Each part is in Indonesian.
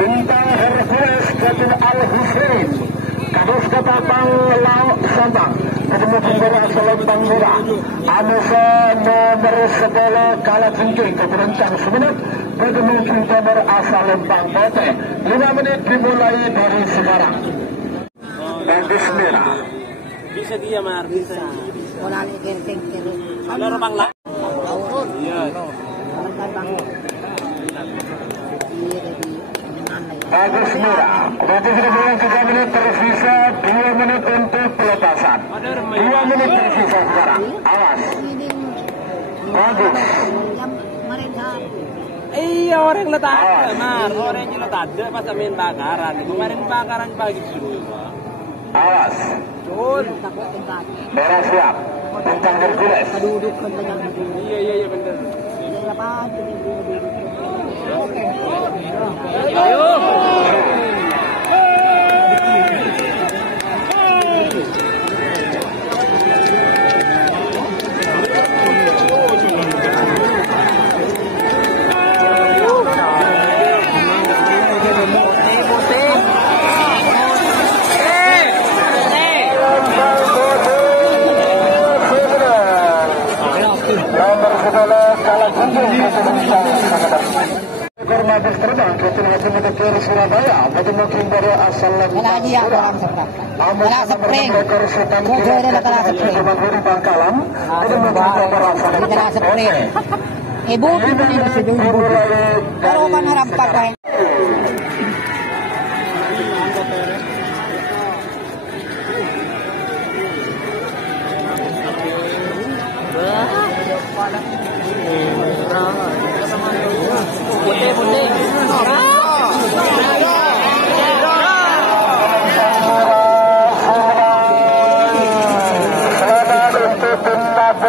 Bintang Hercules Gadil Al-Hussein kados ketapang Lauk Sabang ketemu pemberi asal Panggura Anusa nomor 10 kalah jengking keberentang semenit ketemu nomor asal Bangkote 5 menit dimulai dari sekarang. Dan bismillah. Bisa dia Mar, bisa. Wala ni kering. Loro bang lah. Iya. Bagus Mira, berarti sudah bilang 3 menit tersisa, 2 menit untuk pelepasan. 2 menit tersisa sekarang, awas. Bagus. Iya orang letak ada, Mar. Orang yang letak ada pas main bakaran. Kemarin bakaran pagi dulu. Awas. Betul. Merah siap. Bintang Hercules. Iya benar. Ayo. Mabes terbang Captain Haji Medekir Surabaya bertemu Kimbara asal lagi ya orang seberang. Kala spring. Jojo ada kala spring. Bangkalan bertemu Kimbara asal kala spring. Ibu itu ni disebut ibu. Kalau kan harampak kan.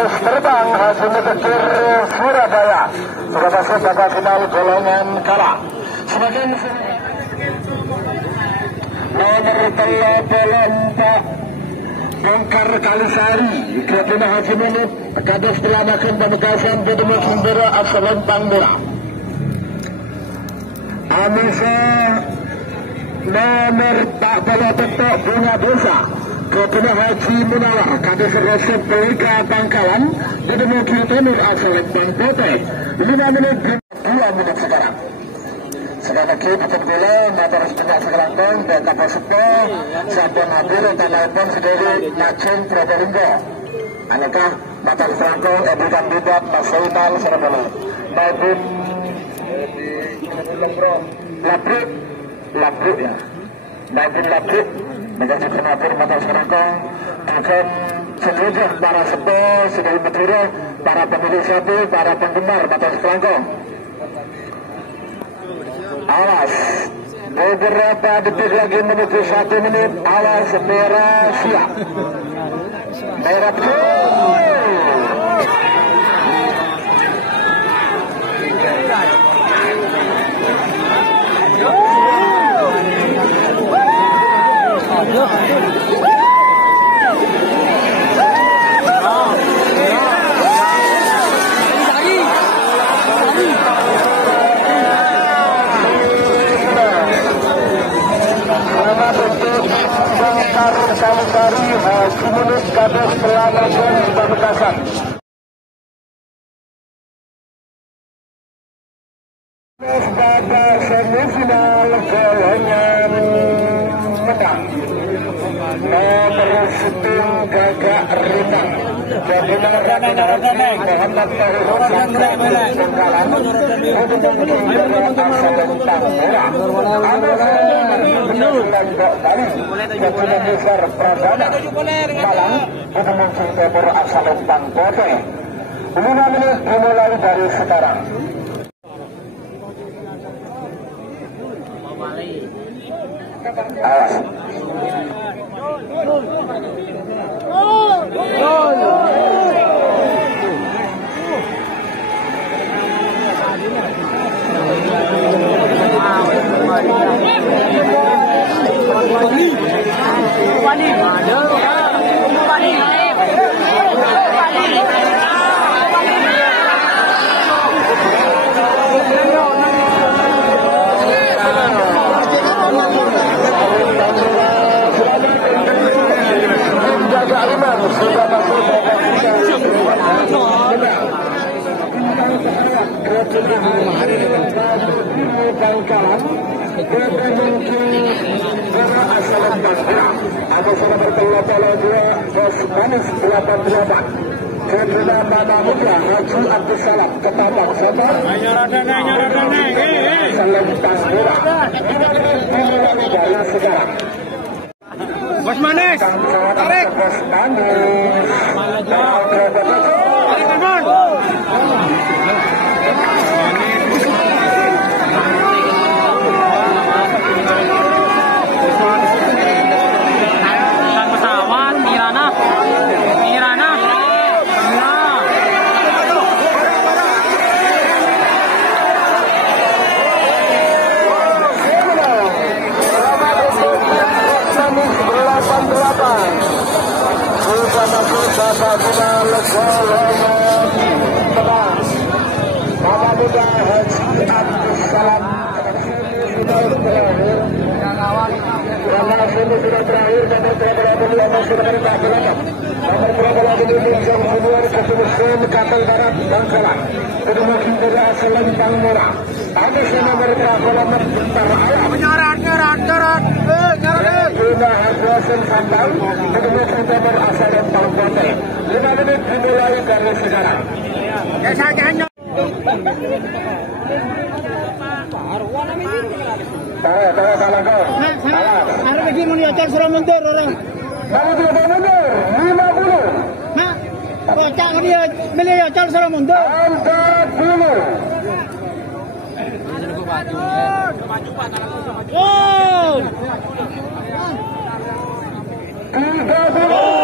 Terbang Haji Medekir Surabaya sudah masuk babak final golongan kalah. Sebagai nomor 34 Bongkar Kalisari Kapten Haji Menit kados pelanakan pemegasan bertemu Kimbara asal Panggura. Amisa nomor 40 Bunga Dosa Kapten Haji Munawar kados resep Pelika Bangkalan bertemu Kimbara asal Bangkote 5 menit 2 menit sekarang. Sekali lagi bukan bola, motor setengah sekelangkong, dan kapal sepo, sabun hadir, tanah pun sendiri, Nacun, Probolinggo. Anakah, motor sekelangkong, Ebukan Bidat, Mas Soital, Surabaya. Maupun Labrik ya. Maupun Labrik, menjadi penampil motor sekelangkong, bukan sendiri para sepo, sendiri Madura, para pemilik sapi, para penggemar motor sekelangkong. Awas, beberapa detik lagi menuju 1 menit. Awas, merah siap. Merah Kalisari Haji Menit kados pelanakan Pamekasan. Babak semifinal golongan menang. Nomor 10 Gagak Rinang. Gabungan Raden Muhammad Tahir Bangkalan. Gabungan besar Pradana Malang ketemu Kimbara asal Bangkote. 5 menit dimulai dari sekarang. Awas. Bangkalan asal Bangkalan atau sudah bertolak-tolak dua bos manis 88 Kedua Mana Muda Haji Abdul Salam Ketapang Soto Salam Bangkalan dari sekarang Bos Manis, tarik. Bos Manis Tarik Bos. Pesawat, Mirana. sudah terakhir nomor 38 sudah berlaku. Nomor 38 Indonesia Junior Keseluruhan Kapal Barat Bangkalan. Kedua dari asal Lembang Murah. Ada nomor 38 Bentar Alam. Nyarat. Guna Hardosen Sambal. Kedua nomor asal Lembang Bote. 5 menit dimulai dari sekarang. Salah kau. Harus lagi mau diajar suruh mundur orang. Kalau tidak mau mundur, 50. Hah? Kocak dia milih ajar suruh mundur. 40. Oh. 30.